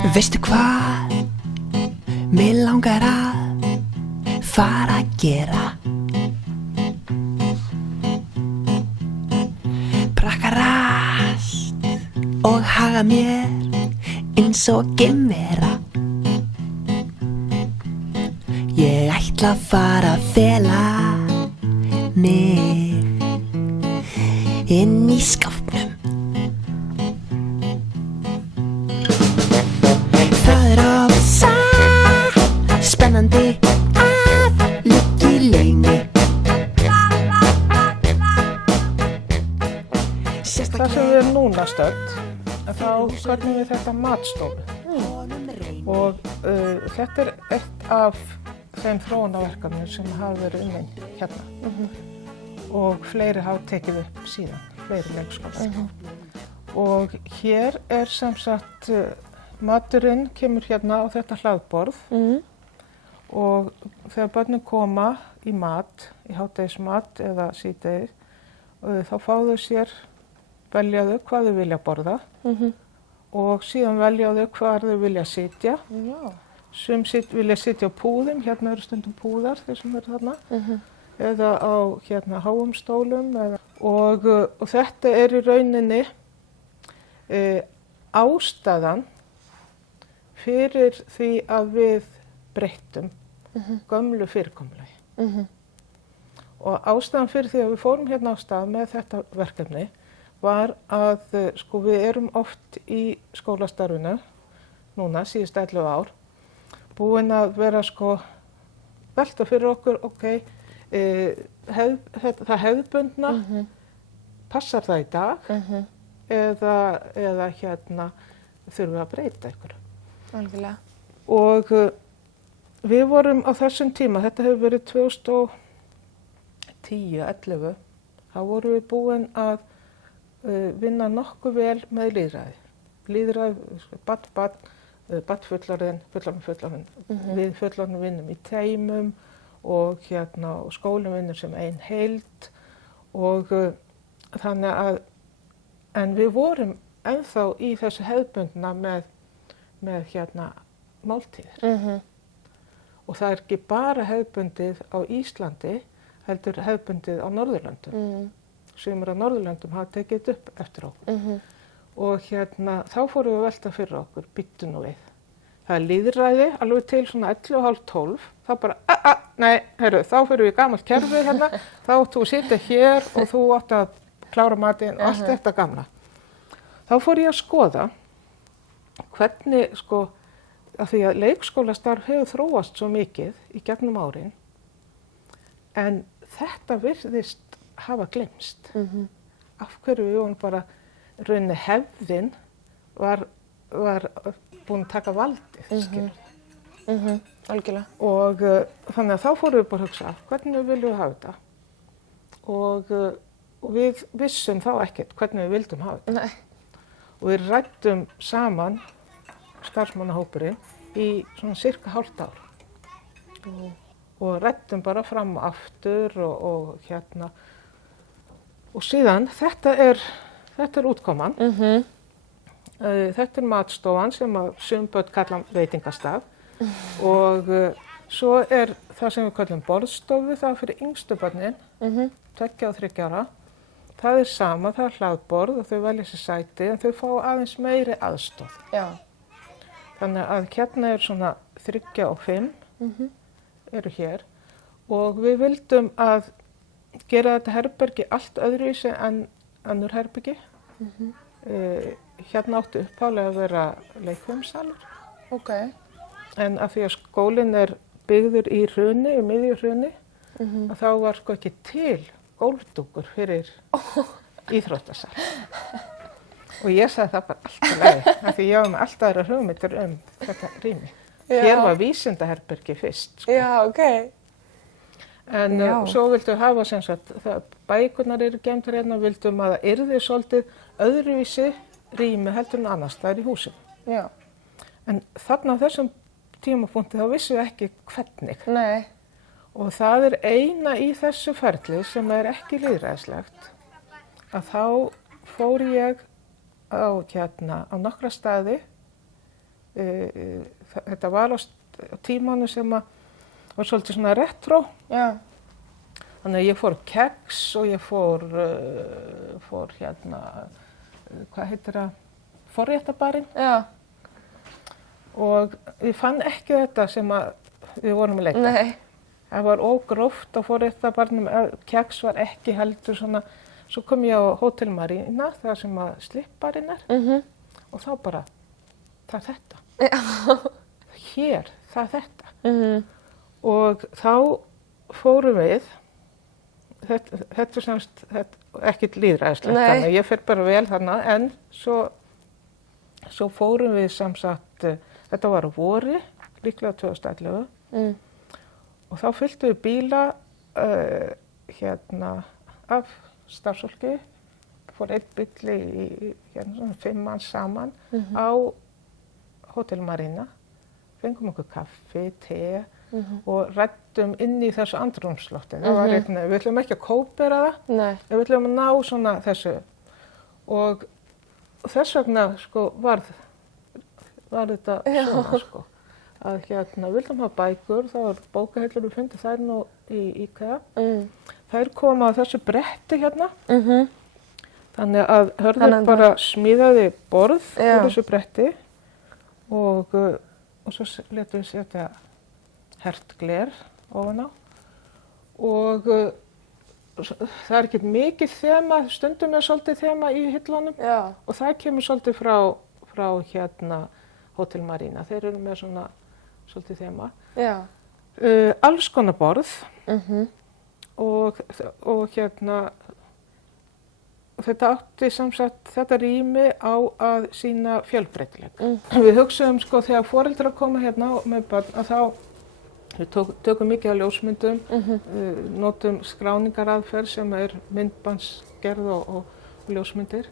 Veistu hvað, mig langar að fara að gera? Prakka rast og haga mér eins og geimvera. Ég ætla að fara að fela mig inn í skápnum. Það ofsa spennandi að liggi lengi. Það sem við erum núna stödd, þá köllum við þetta matstofu. Og þetta er eitt af þeim þróunarverkefnum sem hafa verið unnin hérna. Og fleiri hafa tekið upp síðan, fleiri leikskólar. Og hér er sem sagt, maturinn kemur hérna á þetta hlaðborð og þegar börnin koma í mat, í hádegismat eða síðdegis, þá fá þau sér, velja þau hvað þau vilja borða og síðan velja þau hvar þau vilja sitja. Sum vilja sitja á púðum, hérna eru stundum púðar þeir sem eru þarna, eða á hérna háum stólum. Og þetta er í rauninni ástæðan fyrir því að við breyttum gömlu fyrirkomulagi. Og ástæðan fyrir því að við fórum hérna á stað með þetta verkefni var að sko við erum oft í skólastarfinu núna síðust 11 ár búin að vera sko velta fyrir okkur, það hefðbundna, passar það í dag eða hérna þurfum við að breyta einhverju. Algjörlega. Og við vorum á þessum tíma, þetta hefur verið 2010-11, þá vorum við búin að vinna nokkuð vel með lýðræði. Lýðræði, fullorðin, við fullorðin vinnum í teymum og hérna og skólinn vinnur sem ein heild og þannig að, en við vorum ennþá í þessu hefðbundna með hérna máltíðir. Og það er ekki bara hefðbundið á Íslandi, heldur hefðbundið á Norðurlöndum. Sumir á Norðurlöndum hafa tekið þetta upp eftir okkur. Og hérna, þá fórum við að velta fyrir okkur, bíddu nú við. Það er lýðræði, alveg til svona 11:30, þá bara, nei, heyrðu, þá fyrir við í gamalt kerfi hérna, þá þú sitja hér og þú átt að klára matinn og allt þetta gamla. Þá fór ég að skoða hvernig, sko, af því að leikskólastarf hefur þróast svo mikið í gegnum árin, en þetta virðist hafa gleymst. Af hverju við vorum bara, rauninni hefðin var búin að taka valdið, skilur. Algjörlega. Og þannig að þá fórum við bara að hugsa, hvernig viljum við hafa þetta? Og við vissum þá ekkert hvernig við vildum hafa þetta. Nei. Og við ræddum saman, starfsmannahópurinn, í svona cirka hálft ár. Og ræddum bara fram og aftur og hérna. Og síðan, þetta er útkoman. Þetta er matstofan sem að sum börn kalla veitingastað og svo er það sem við kallum borðstofu, það er fyrir yngstu börnin, 2 og 3 ára. Það er sama, það er hlaðborð og þau velja sér sæti en þau fá aðeins meiri aðstoð. Já. Þannig að hérna er svona 3 og 5 eru hér og við vildum að gera þetta herbergi allt öðruvísi en önnur herbergi. Hérna áttu upphaflega að vera leikfimsalur. En af því að skólinn er byggður í hruni, í miðju hruni, að þá var sko ekki til gólfdúkur fyrir íþróttasal. Og ég sagði það bara allt í lagi, af því ég var með allt aðra hugmyndir þetta rými. Hér var vísindaherbergi fyrst. Sko. Já, En svo vildum við hafa sem sagt, bækurnar eru geymdar hérna, vildum að það yrði svolítið öðruvísi rými heldur en annars staðar í húsinu. Já. En þarna á þessum tímapunkti þá vissum við ekki hvernig. Nei. Og það er eina í þessu ferli sem er ekki lýðræðislegt, að þá fór ég á nokkra staði þetta var á tímanu sem að var svolítið svona retro. Já. Þannig að ég fór keks og ég fór hérna, hvað heitir það, forréttabarinn. Já. Og ég fann ekki þetta sem að við vorum að leita. Nei. Það var ógróft á forréttabarnum, keks var ekki heldur svona. Svo kom ég á Hótel Marína, það sem að slipparinn er. Og þá bara, það er þetta. Já. Hér, það er þetta. Og þá fórum við, þetta er semst ekkert lýðræðislegt, þannig að ég fer bara vel þarna, en svo fórum við sem sagt, þetta var á vori, líklega 2011, og þá fylltum við bíla hérna af starfsfólki, fór einn bíll í hérna svona 5 manns saman á Hótel Marína, fengum okkur kaffi, te og ræddum inn í þessu andrúmslofti. Það var við ætlum ekki að kópera það, við ætlum að ná svona þessu. Og þess vegna sko var þetta svona sko. Að hérna, við vildum hafa bækur, það var bókahillur, við fundum þær nú í IKEA. Þær koma á þessu bretti hérna. Þannig að Hörður bara smíðaði borð á þessu bretti og svo letum við setja hert gler ofan á og það er ekki mikið þema, stundum er svolítið þema í hillunum og það kemur svolítið frá hérna Hótel Marína, þeir eru með svona svolítið þema. Alls konar borð og hérna þetta átti samsagt þetta rými á að sýna fjölbreytileika. Við hugsaðum sko þegar foreldrar koma hérna með börn að þá við tökum mikið af ljósmyndum, notum skráningaraðferð sem er myndbandsgerð og ljósmyndir.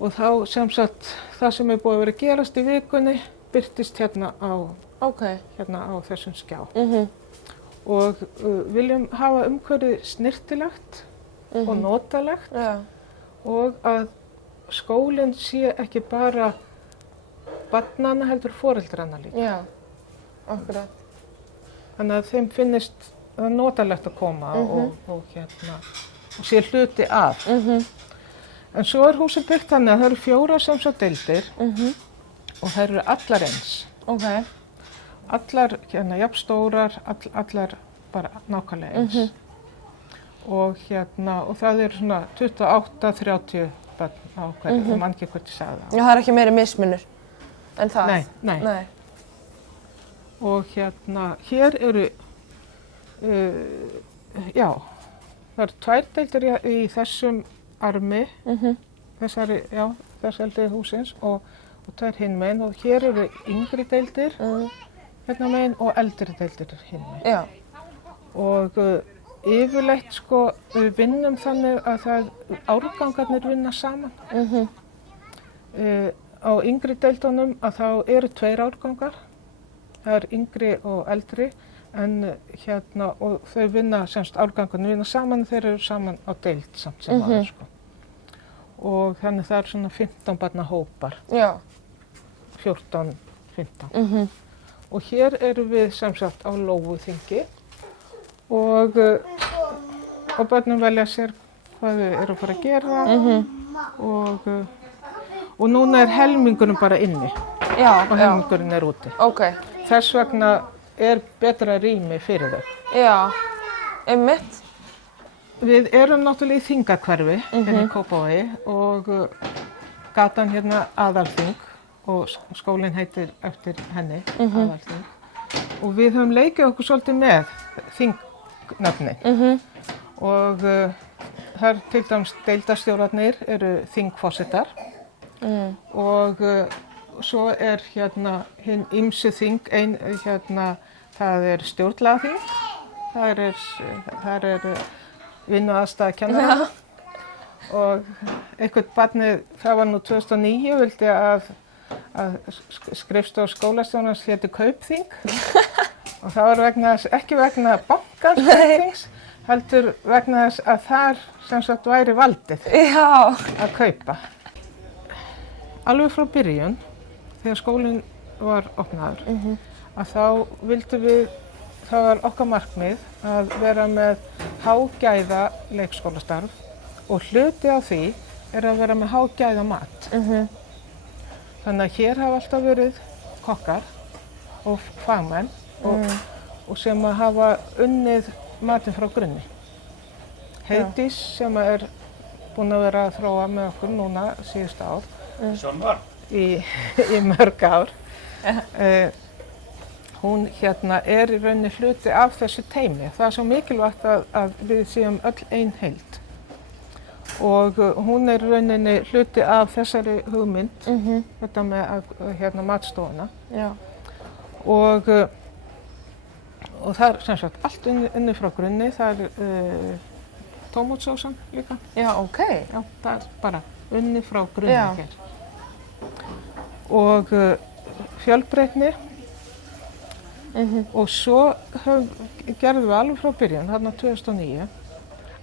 Og þá sem sagt það sem er búið að vera að gerast í vikunni birtist hérna á þessum skjá. Og viljum hafa umhverfið snyrtilegt og notalegt og að skólinn sé ekki bara barnanna heldur foreldrana líka. Já, akkurat. Þannig að þeim finnist það notalegt að koma og sé hluti af. En svo er húsið byggt þannig að það eru 4 sem svo deildir og það eru allar eins. Allar jafn stórar, allar bara nákvæmlega eins. Og það er svona 28-30 börn á hverju, mann ekki hvort ég sagði það. Já, það er ekki meiri mismunur en það? Nei. Og hér eru, það eru 2 deildir í þessum armi, þessari húsins og 2 hinn megin og hér eru yngri deildir hérna megin og eldri deildir hinn megin. Og yfirleitt sko við vinnum þannig að árgangarnir vinna saman. Á yngri deildunum að þá eru 2 árgangar. Það er yngri og eldri en og þau vinna semst árgangarnir vinna saman, þeir eru saman á deild samt sem aður sko. Og þannig það er svona 15 barna hópar. 14, 15. Og hér eru við sem sagt á Lóuþingi og börnum velja sér hvað þau eru að fara að gera og núna er helmingurinn bara inni og helmingurinn er úti. Þess vegna er betra rými fyrir þau. Já, einmitt. Við erum náttúrulega í Þingahverfi hérna í Kópavogi og gatan hérna Aðalþing og skólinn heitir eftir henni, Aðalþing. Og við höfum leikið okkur svolítið með þingnöfnin. Og þar til dæmis deildarstjórarnir eru þingforsetar og svo er hinn ýmsu þing, það er stjórnlagaþing, þar er vinnuaðstaða kennara og eitthvað barnið, það var nú 2009, vildi að skrifstofa skólastjórans héti Kaupþing og það var ekki vegna bankans Kaupþings, heldur vegna þess að þar sem sagt væri valdið að kaupa. Alveg frá byrjun, þegar skólinn var opnaður, að þá vildum við, það var okkar markmið að vera með hágæða leikskólastarf og hluti af því að vera með hágæða mat. Þannig að hér hafa alltaf verið kokkar og fagmenn og sem að hafa unnið matinn frá grunni. Heiðdís sem er búin að vera að þróa með okkur núna síðustu ár í mörg ár. Hún hérna er í rauninni hluti af þessu teymi. Það er svo mikilvægt að við séum öll ein heild. Og hún er í rauninni hluti af þessari hugmynd, þetta með matstofuna. Já. Og það er sem sagt allt unnið frá grunni, það er tómatsósan líka. Já, ok. Já, það er bara unnið frá grunni hér. Og fjölbreytni. Og svo gerðum við alveg frá byrjun, þarna 2009,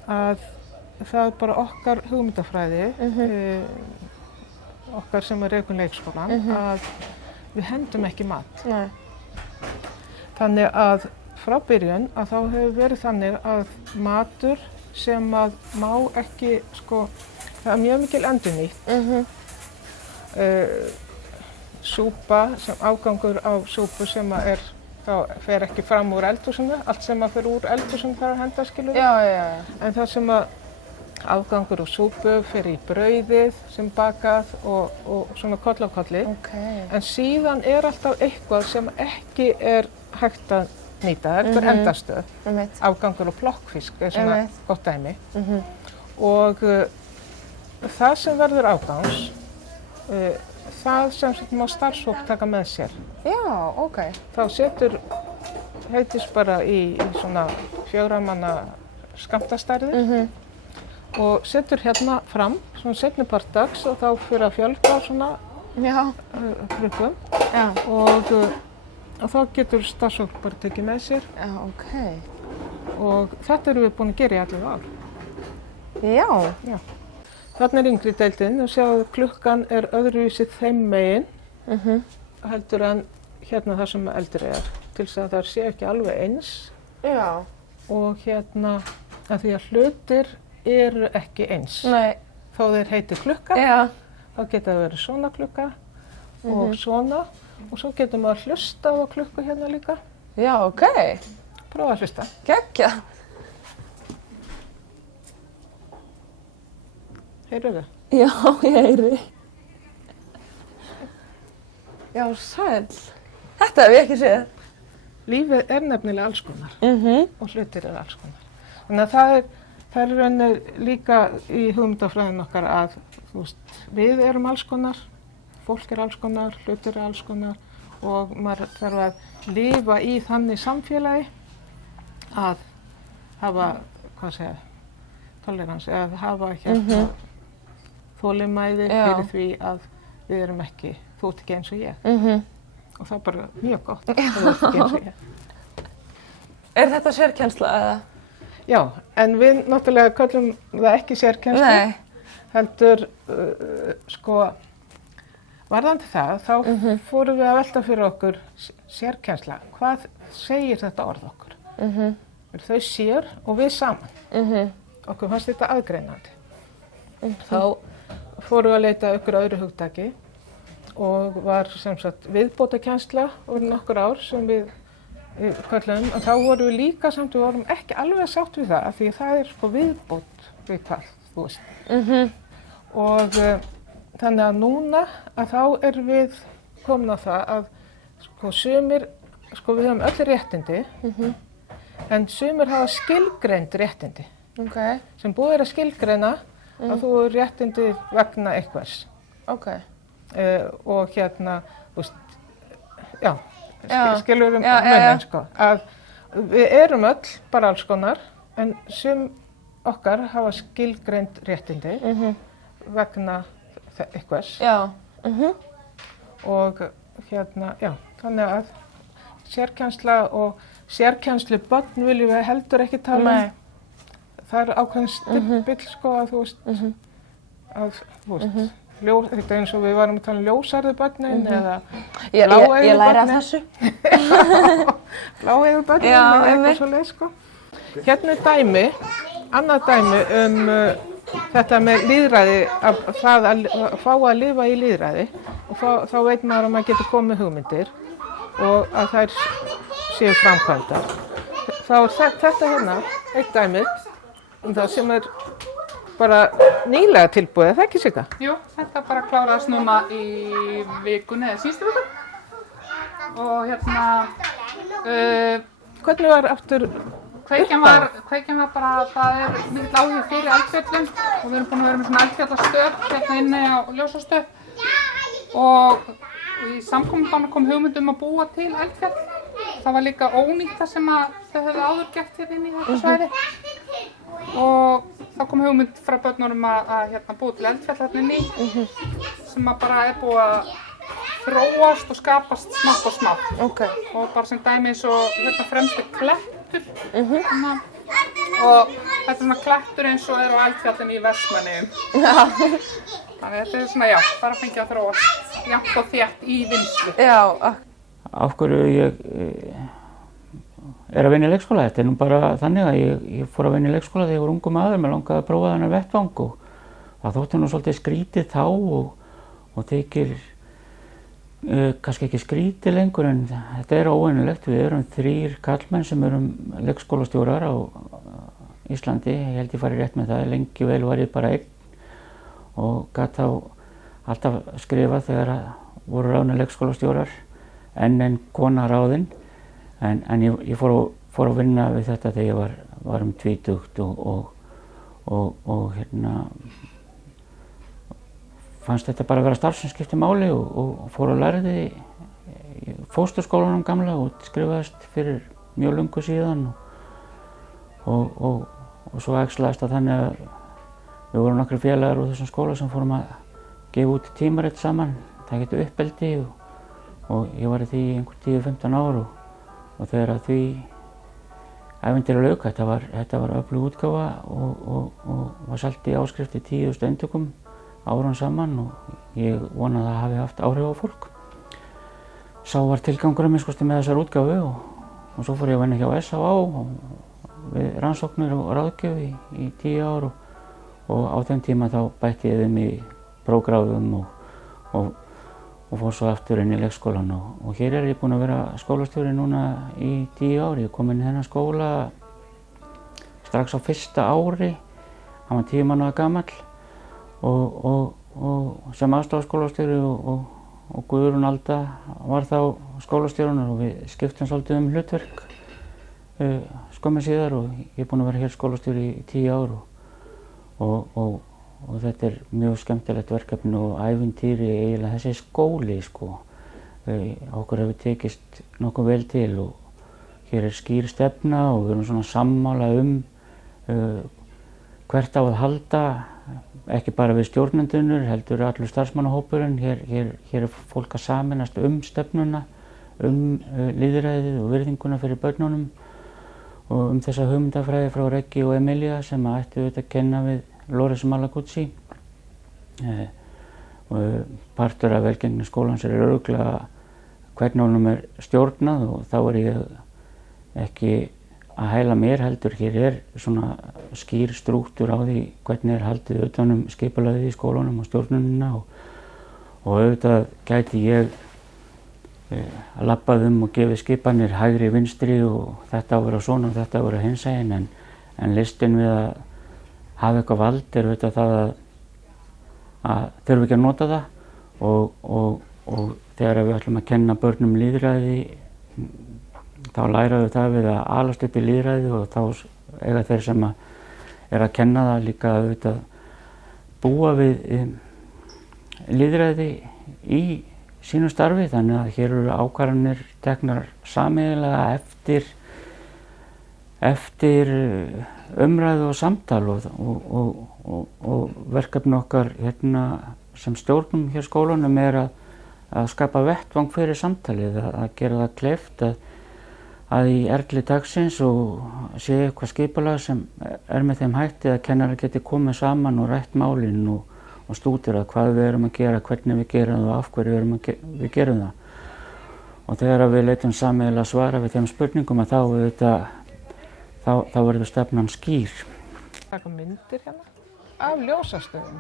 að það er bara okkar hugmyndafræði, okkar sem er rekin leikskólan, að við hendum ekki mat. Nei. Þannig að frá byrjun að þá hefur verið þannig að matur sem að má ekki, sko, það er mjög mikil endurnýtt. Súpa, afgangur á súpu sem að þá fer ekki fram úr eldhúsinu, allt sem að fer úr eldhúsinu þarf að henda, skilur við. Já. En það sem að afgangur úr súpu fer í brauðið sem bakað og svona koll á kolli. Okay. En síðan er alltaf eitthvað sem ekki er hægt að nýta, þetta er endastöð. Afgangur úr plokkfisk er svona gott dæmi. Og það sem verður afgangs, það sem má starfsfólk taka með sér. Já, ok. Þá setur Heiðdís bara í svona 4 manna skammtastærðir og setur hérna fram, svona seinni part dags og þá fyrir að fjölga svona krukkum. Og þá getur starfsfólk bara tekið með sér. Já, ok. Og þetta erum við búin að gera í 11 ár. Já. Þarna er yngri deildin og sjáðu klukkan er öðruvísi þeim megin heldur en hérna það sem eldri er. Til þess að það sé ekki alveg eins. Já. Og hérna að því að hlutir eru ekki eins. Nei. Þó þeir heiti klukka, þá geta það verið svona klukka og svona. Og svo getur maður hlusta á klukku hérna líka. Já, ok. Prófa að hlusta. Geggjað. Heyrðu þau? Já, ég heyri. Já, sæl. Þetta hef ég ekki séð. Lífið er nefnilega alls konar og hlutir er alls konar. Þannig að það er rauninni líka í hugmyndafræðin okkar að við erum alls konar, fólk er alls konar, hlutir er alls konar og maður þarf að lifa í þannig samfélagi að hafa, tolerans, að hafa þolinmæði fyrir því að við erum ekki, þú ert ekki eins og ég. Og það er bara mjög gott að þú ert ekki eins og ég. Er þetta sérkennsla eða? Já, en við náttúrulega köllum það ekki sérkennslu. Nei. Heldur, varðandi það, þá fórum við að velta fyrir okkur sérkennsla. Hvað segir þetta orð okkur? Er þau sér og við saman. Okkur fannst þetta aðgreinandi. Þá fórum við að leita okkur öðru hugtaki og var sem sagt viðbótarkennsla úr nokkur ár sem við köllum. Og þá vorum við líka samt, við vorum ekki alveg sátt við það, af því það er viðbót við hvað, þú veist. Og þannig að núna að þá erum við komin á það að sumir, við höfum öll réttindi, en sumir hafa skilgreind réttindi. Okay. Sem búið er að skilgreina að þú er réttindi vegna einhvers. Okay. Og hérna, skilur munin, að við erum öll bara alls konar, en sum okkar hafa skilgreind réttindi vegna einhvers. Og hérna, þannig að sérkennsla og sérkennslubörn viljum við heldur ekki tala um. Það er ákveðin stimpill, að þú veist, þetta eins og við varum að tala um ljósarðu börnin eða Ég læri af þessu. bláeygu börnin Já, eða eitthvað einmitt. svoleiðis, sko. Hérna er dæmi, annað dæmi þetta með lýðræði, það að fá að lifa í lýðræði og þá veit maður að maður getur komið hugmyndir og að þær séu framkvæmdar. Þá er þetta hérna, eitt dæmi, það sem er bara nýlega tilbúið, er það ekki Sigga? Jú, þetta bara kláraðist núna í vikunni eða síðustu viku. Og hérna, Hvernig var aftur kveikjan var bara að það er mikill áhugi fyrir eldfjöllum og við erum búin að vera með svona eldfjallastöð hérna inni á ljósastöð og í samkomubann kom hugmynd að búa til eldfjall. Það var líka ónýtt það sem að þau höfðu áður gert hérna inn í þetta svæði og þá kom hugmynd frá börnunum að hérna búa til eldfjall hérna inni sem að bara er búið að þróast og skapast smátt og smátt. Okay. Og bara sem dæmi eins og hérna fremsti klettur hérna. Og þetta er svona klettur eins og er á eldfjallinu í Vestmannaeyjum. Þannig þetta er svona, já, bara fengið að þróast jafnt og þétt í vinnslu. Já, Af hverju ég er að vinna í leikskóla? Þetta er nú bara þannig að ég fór að vinna í leikskóla þegar ég var ungur maður, mér langaði að prófa þennan vettvang og það þótti nú svolítið skrítið þá og þykir kannski ekki skrítið lengur en þetta er óvenjulegt. Við erum 3 karlmenn sem erum leikskólastjórar á Íslandi, ég held ég fari rétt með það, lengi vel var ég bara einn og gat þá alltaf skrifað þegar voru ráðnir leikskólastjórar en kona ráðinn en ég fór að vinna við þetta þegar ég var 20 og hérna fannst þetta bara að vera starf sem skipti máli og fór að læra í fósturskólanum gamla og skrifaðist fyrir mjög löngu síðan og svo æxlaðist það þannig að við vorum nokkrir félagar úr þessum skóla sem fórum að gefa út tímarit saman, það getur uppeldi og ég var í því í einhver 10-15 ár og þegar að því ævintýri lauk, þetta var öflug útgáfa og var selt í áskrift í 10.000 eintökum árum saman og ég vona að það hafi haft áhrif á fólk. Sá var tilgangurinn minnst með þessar útgáfu og svo fór ég að vinna hjá SHA við rannsóknir og ráðgjöf í 10 ár og á þeim tíma þá bætti ég þeim í prófgráðum og fór svo aftur inn í leikskólan og hér er ég búinn að vera skólastjóri núna í 10 ár. Ég kom inn í þennan skóla strax á fyrsta ári, hann var 10 mánaða gamall og sem aðstoðarskólastjóri og Guðrún Alda var þá skólastjórinn og við skiptum svolítið hlutverk skömmu síðar og ég er búinn að vera hér skólastjóri í 10 ár og þetta er mjög skemmtilegt verkefni og ævintýri eiginlega þessi skóli sko. Okkur hefur tekist nokkuð vel til og hér er skýr stefna og við erum svona sammála hvert á að halda, ekki bara við stjórnendurnir, heldur allur starfsmannahópurinn. Hér er fólk að sameinast stefnuna, lýðræðið og virðinguna fyrir börnunum og þessa hugmyndafræði frá Reggi og Emilia sem ættu auðvitað að kenna við Loris Malaguzzi. Partur af velgengni skólans er örugglega hvernig honum er stjórnað og þá er ég ekki að hæla mér heldur. Hér er svona skýr strúktúr á því hvernig er haldið utan skipulagið í skólanum og stjórnunina og auðvitað gæti ég að labbað og gefið skipanir hægri vinstri og þetta á að vera svona og þetta á að vera hinsegin en listin við að hafa eitthvað vald er auðvitað það að þurfum ekki að nota það og þegar við ætlum að kenna börnum lýðræði þá læra þau það við að alast upp í lýðræði og þá eiga þeir sem er að kenna það líka auðvitað búa við lýðræði í sínu starfi þannig að hér eru ákvarðanir teknar sameiginlega eftir umræðu og samtal og verkefni okkar hérna sem stjórnum hér skólanum er að skapa vettvang fyrir samtalið, að gera það kleift að í erli dagsins og sé eitthvað skipulag sem er með þeim hætti að kennarar geti komið saman og rætt málin og og stúdera hvað við erum að gera, hvernig við gerum það og af hverju við gerum það. Og þegar við leitum sameiginlega svara við þeim spurningum að þá verður stefnan skýr. Taka myndir hérna af ljósastöðum.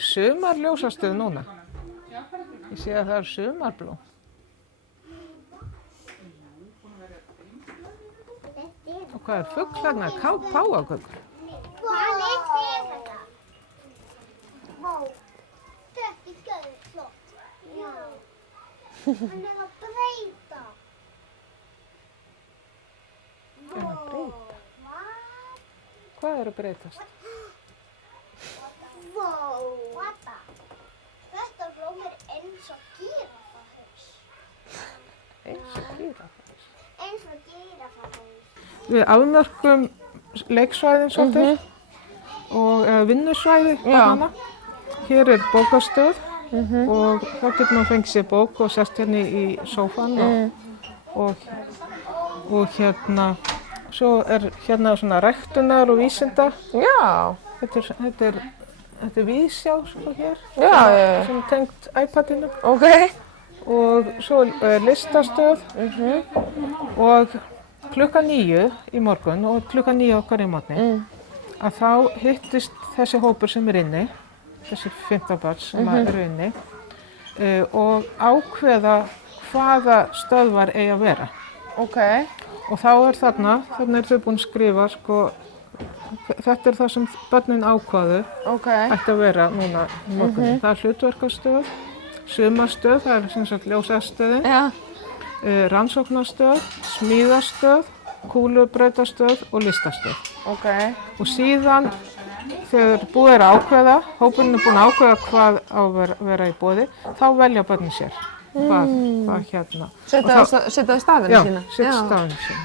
Sumar ljósastöð núna? Ég sé að það sumarblóm. Og hvað fugl hérna? Páfagaukur. Hvað þetta? Vá, þetta flott. Já. Hann að breyta. Að breyta? Hvað að breytast? Vá. Þetta blóm eins og gíraffahaus. Eins og gíraffahaus? Eins og gíraffahaus. Við afmörkum leiksvæðin svolítið og vinnusvæði barnanna. Hér bókastöð og þá getur maður fengið sér bók og sest hérna í sófann og hérna, svo hérna svona ræktunar og vísinda. Já. Þetta er vísjá sko hér, sem tengt iPadinu. Ok. Og svo listastöð og klukkan 9 í morgun og klukkan 9 okkar í morgni að þá hittist þessi hópur sem inni, þessi 15 börn sem eru inni og ákveða hvaða stöðvar eigi að vera. Ok. Og þá þarna er þau búin að skrifa sko, þetta er það sem börnin ákváðu ætti að vera núna í morgun. Það hlutverkastöð, sumarstöð, það sem sagt ljósastöðin. Já. Rannsóknarstöð, smíðastöð, kúlubrautastöð og listastöð. Ok. Og síðan þegar búið að ákveða, hópurinn búinn að ákveða hvað á að vera í boði, þá velja börnin sér hvað hérna. Setja það staðinu sína? Já, setja staðinu sína.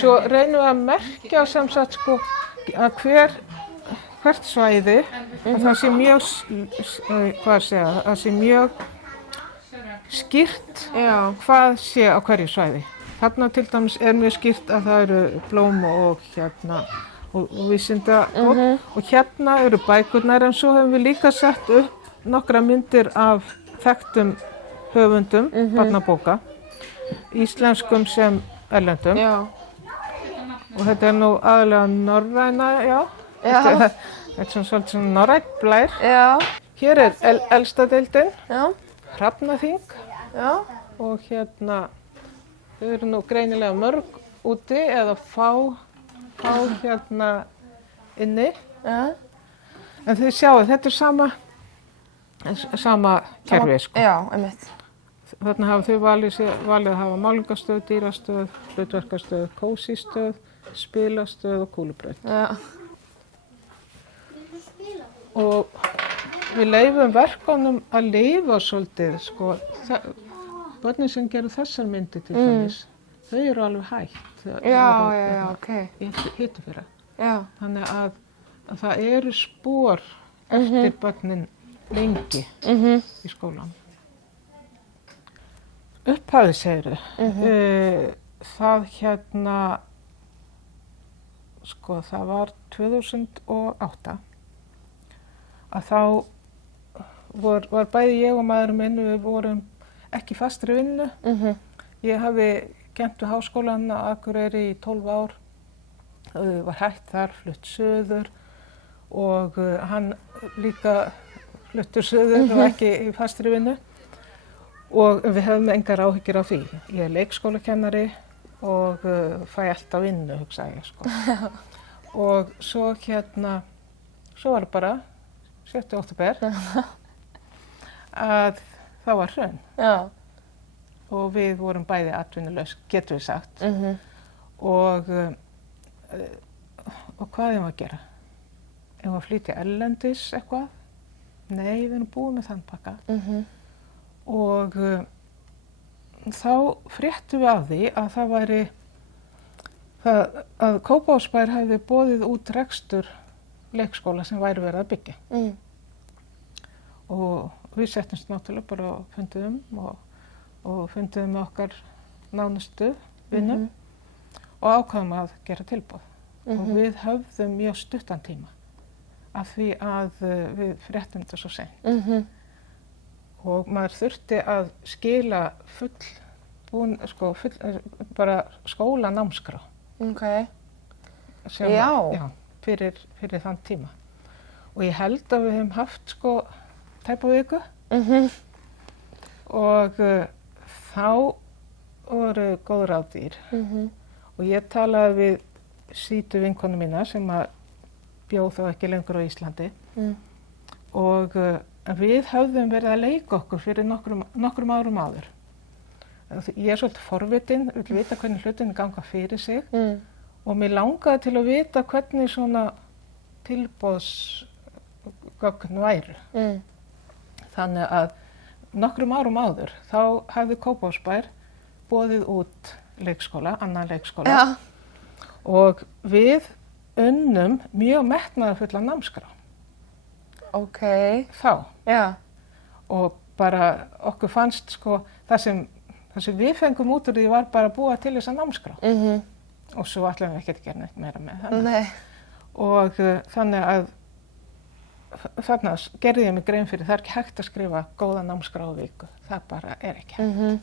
Svo reynum við að merkja sem sagt sko að hvert svæði að það sé mjög, það sé mjög skýrt hvað sé á hverju svæði. Þarna til dæmis mjög skýrt að það eru blóm og vísindabók og hérna eru bækurnar en svo höfum við líka sett upp nokkra myndir af þekktum höfundum barnabóka, íslenskum sem erlendum. Já. Og þetta er nú aðalega norræna, þetta er svolítið svona norrænt blær. Já. Hér er elsta deildin. Já. Hrafnaþing og hérna þau eru nú greinilega mörg úti eða fá hérna inni. En þið sjáu þetta er sama kerfi sko. Já, einmitt. Þarna hafa þau valið að hafa málingastöð, dýrastöð, hlutverkastöð, kósístöð, spilastöð og kúlubraut. Já. Og við leyfum verkunum að lifa svolítið, sko. Börnin sem gerðu þessar myndir til dæmis, þau eru alveg hætt. Já, ok. Í hitufyrra. Já. Þannig að það eru spor eftir börnin lengi í skólanum. Upphafið segirðu. Það hérna, sko, það var 2008 að þá var bæði ég og maðurinn minn, við vorum ekki fastri vinnu. Ég hafi kennt við háskólann á Akureyri í 12 ár, var hætt þar, flutt suður og hann líka fluttur suður og ekki í fastri vinnu. Og við höfum engar áhyggjur af því. Ég er leikskólakennari og fæ alltaf vinnu, hugsaði ég sko. Og svo var það bara 7. október að það var hrun. Já. Og við vorum bæði atvinnulaus, getum við sagt. Og hvað erum við að gera? Erum við að flytja erlendis eitthvað? Nei, við erum búið með þann pakka. Og þá fréttum við af því að það væri að Kópavogsbær hefði boðið út rekstur leikskóla sem væri verið að byggja. Og við settumst náttúrulega bara og funduðum með okkar nánustu vinnum og ákváðum að gera tilboð. og við höfðum mjög stuttan tíma af því að við fréttum þetta svo seint. Og maður þurfti að skila bara skólanámskrá Ok. sem, Já. fyrir þann tíma. Og ég held að við hefum haft tæpa viku og þá voru góð ráð dýr. Og ég talaði við Sítu vinkonu mína sem að bjó þá ekki lengur á Íslandi og við höfðum verið að leika okkur fyrir nokkrum árum áður. Ég er svolítið forvitin, vil vita hvernig hlutinni ganga fyrir sig og mér langaði til að vita hvernig svona tilboðsgögn væru. Þannig að nokkrum árum áður þá hefði Kópavogsbær boðið út leikskóla, annan leikskóla. Já. Og við unnum mjög metnaðarfulla námskrá. Ok. Þá. Já. Og bara okkur fannst það sem við fengum út úr því var bara að búa til þessa námskrá. Og svo ætlum við ekki að gera neitt meira með það. Nei. Og þannig að þarna gerði ég mig grein fyrir það er ekki hægt að skrifa góða námskrá á viku. Það bara er ekki hægt.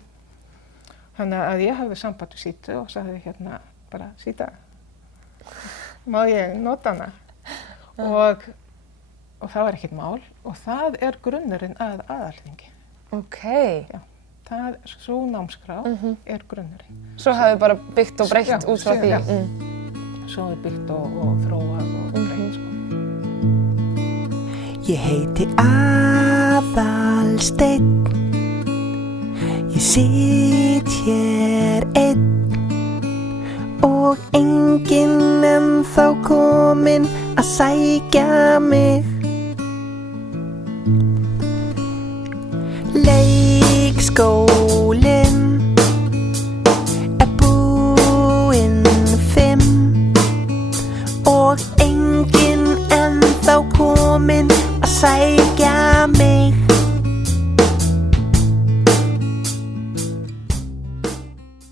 Þannig að ég hafði samband við Sítu og sagði bara Síta, má ég nota hana? Og það var ekkert mál og það er grunnurinn að aðalþingi. Ok. Já, svo námskrá er grunnurinn. Svo hafið bara byggt og breytt út frá því. Já. Svo er byggt og þróað og breytt Ég heiti Aðalsteinn, ég sit hér einn og enginn ennþá kominn að sækja mig.